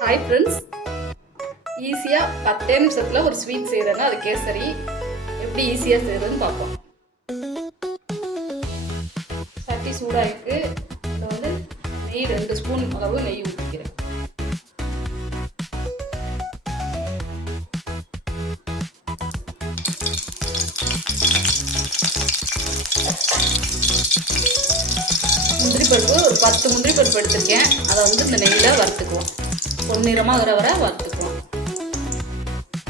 Hi friends ஈஸியாக பத்தே நிமிஷத்தில் ஒரு ஸ்வீட் செய்கிறேன்னா அது கேசரி. எப்படி ஈஸியாக செய்கிறதுன்னு பார்ப்போம். சட்டி சூடாயிருக்கு. இதில் வந்து நெய் ரெண்டு ஸ்பூன் அளவு நெய் ஊற்றிக்கிறேன் முந்திரி பருப்பு ஒரு பத்து முந்திரி பருப்பு எடுத்திருக்கேன். அதை வந்து இந்த நெய்யில் வறுத்துக்குவோம். பொன்னிறமாக வர வர வறுத்துக்கலாம்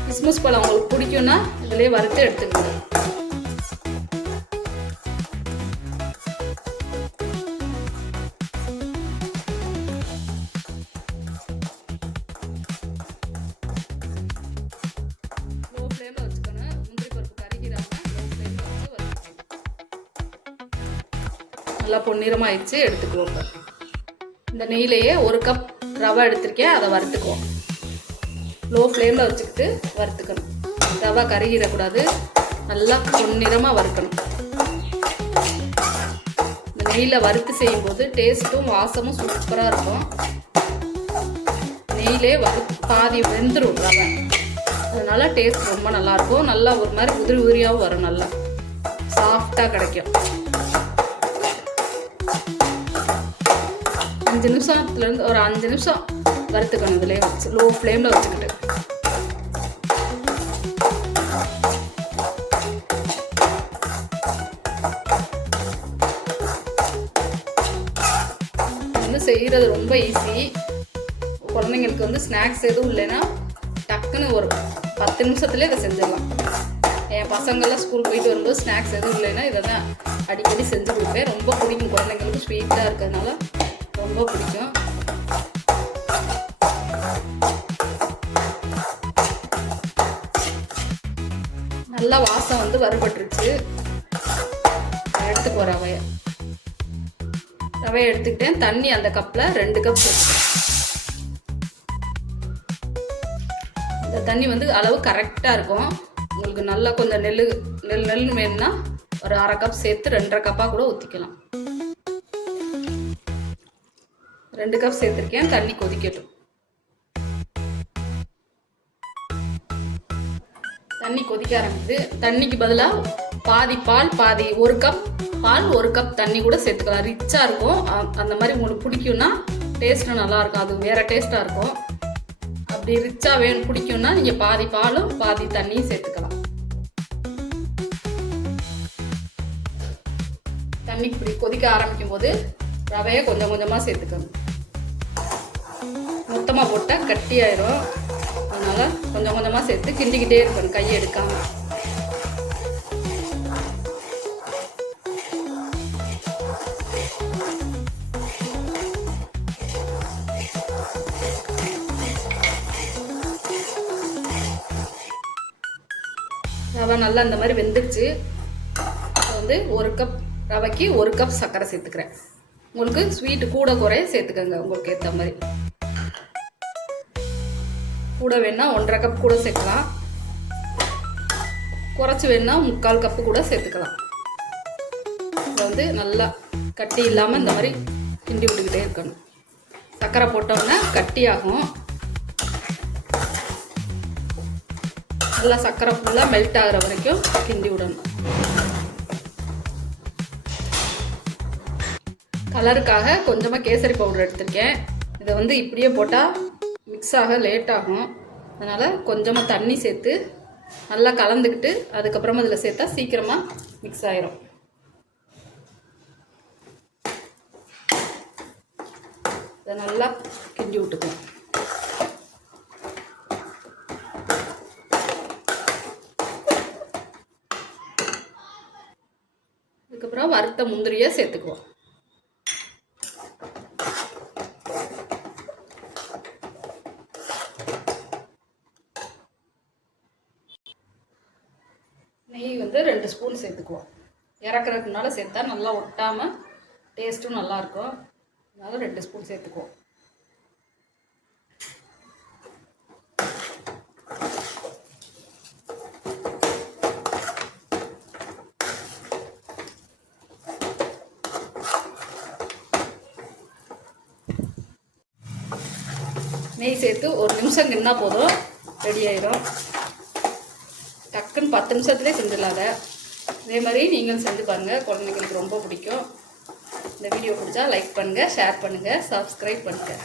கிஸ்மிஸ் பழம் உங்களுக்கு பிடிக்கும்னா இதிலே வறுத்து எடுத்துக்கோங்க. வச்சுக்கோங்க. நல்லா பொன்னிறமாயிடுச்சு எடுத்துக்குவோம். இப்ப. இந்த நெய்யிலேயே ஒரு கப் ரவை எடுத்திருக்கேன் அதை வறுத்துக்குவோம். லோ ஃப்ளேமில் வச்சுக்கிட்டு வறுத்துக்கணும். ரவை கருகிடக்கூடாது. நல்லா பொன்னிறமாக வறுக்கணும். இந்த நெய்யில் வறுத்து செய்யும்போது டேஸ்ட்டும் வாசமும் சூப்பராக இருக்கும். நெய்யிலே வறு பாதி வெந்துடும் ரவை. அதனால டேஸ்ட் ரொம்ப நல்லாயிருக்கும் நல்லா ஒரு மாதிரி உதிரி உதிரியாகவும் வரும் நல்லா. சாஃப்டாக கிடைக்கும். அஞ்சு நிமிஷத்துலேருந்து ஒரு அஞ்சு நிமிஷம் வறுத்துக்கணும் இதுலேயே வச்சு. லோ ஃப்ளேமில் வச்சுக்கிட்டு. வந்து செய்கிறது ரொம்ப ஈஸி குழந்தைங்களுக்கு வந்து ஸ்நாக்ஸ் எதுவும் இல்லைன்னா டக்குன்னு ஒரு பத்து நிமிஷத்துலேயே இதை செஞ்சிடலாம். என் பசங்கள்லாம் ஸ்கூல் போயிட்டு வரும்போது ஸ்நாக்ஸ் எதுவும் இல்லைன்னா இதை தான் அடிக்கடி செஞ்சு கொடுப்பேன் ரொம்ப பிடிக்கும் குழந்தைங்களுக்கு ஸ்வீட்டாக இருக்கிறதுனால. ரொம்ப பிடிக்கும். நல்லா வாசம் வந்து வறுபட்டுருச்சு. எடுத்துக்கோ ரவையை. ரவையை எடுத்துக்கிட்டேன். தண்ணி அந்த கப்பில் ரெண்டு கப் இந்த தண்ணி வந்து அளவு கரெக்டாக இருக்கும். உங்களுக்கு நல்லா கொஞ்சம் நெல் நெல் நெல் வேணும்னா ஒரு அரை கப் சேர்த்து ரெண்டரை கப்பாக கூட ஊற்றிக்கலாம் ரெண்டு கப் சேர்த்துருக்கேன். தண்ணி கொதிக்கட்டும். தண்ணி கொதிக்க ஆரம்பிக்குது. தண்ணிக்கு பதிலாக பாதி பால் பாதி ஒரு கப் பால் ஒரு கப் தண்ணி கூட சேர்த்துக்கலாம். ரிச்சாக இருக்கும். அந்த மாதிரி உங்களுக்கு பிடிக்கும்னா டேஸ்ட்டும் நல்லாயிருக்கும் அது வேறு டேஸ்ட்டாக இருக்கும். அப்படி ரிச்சாக வேணும் பிடிக்கும்னா நீங்கள் பாதி பாலும் பாதி தண்ணியும் சேர்த்துக்கலாம். தண்ணி கொதிக்க ஆரம்பிக்கும் போது ரவையை கொஞ்சம் கொஞ்சமாக சேர்த்துக்கணும் மொத்தமாக போட்டால் கட்டியாயிரும். அதனால் கொஞ்சம் கொஞ்சமாக சேர்த்து கிண்டிக்கிட்டே இருக்கணும் கையை எடுக்காமல் ரவை நல்லா இந்த மாதிரி வெந்துருச்சு. வந்து ஒரு கப் ரவைக்கு ஒரு கப் சர்க்கரை சேர்த்துக்கிறேன். உங்களுக்கு ஸ்வீட்டு கூட குறைய சேர்த்துக்கோங்க. உங்களுக்கு ஏற்ற மாதிரி. கூட வேணால் ஒன்றரை கப் கூட சேர்க்கலாம். குறைச்சி வேணால் முக்கால் கப்பு கூட சேர்த்துக்கலாம். இதை வந்து நல்லா கட்டி இல்லாமல் இந்த மாதிரி கிண்டி விட்டுக்கிட்டே இருக்கணும். சர்க்கரை போட்டோன்னே கட்டியாகும் நல்லா சர்க்கரை ஃபுல்லாக மெல்ட் ஆகிற வரைக்கும் கிண்டி விடணும். கலருக்காக கொஞ்சமாக கேசரி பவுடர் எடுத்திருக்கேன். இதை வந்து இப்படியே போட்டால் மிக்ஸ் ஆக லேட் ஆகும். அதனால் கொஞ்சமாக தண்ணி சேர்த்து நல்லா கலந்துக்கிட்டு அதுக்கப்புறமா இதில் சேர்த்தா சீக்கிரமாக மிக்ஸ் ஆயிரும். இதை நல்லா கிண்டி விட்டுக்கும் அதுக்கப்புறம் வறுத்த முந்திரியை சேர்த்துக்குவோம் நெய் வந்து ரெண்டு ஸ்பூன் சேர்த்துக்குவோம். இறக்குறதுனால சேர்த்தா நல்லா ஒட்டாமல் டேஸ்ட்டும் நல்லாயிருக்கும் அதனால ரெண்டு ஸ்பூன் சேர்த்துக்குவோம். நெய் சேர்த்து ஒரு நிமிஷம் கிண்ணா போதும். ரெடி ஆயிடும். டக்குன்னு பத்து நிமிஷத்துலேயே செஞ்சிடலாத. அதே இதே மாதிரி நீங்களும் செஞ்சு பாருங்கள் குழந்தைங்களுக்கு ரொம்ப பிடிக்கும். இந்த வீடியோ பிடிச்சா லைக் பண்ணுங்கள் ஷேர் பண்ணுங்கள் சப்ஸ்கிரைப் பண்ணுங்கள்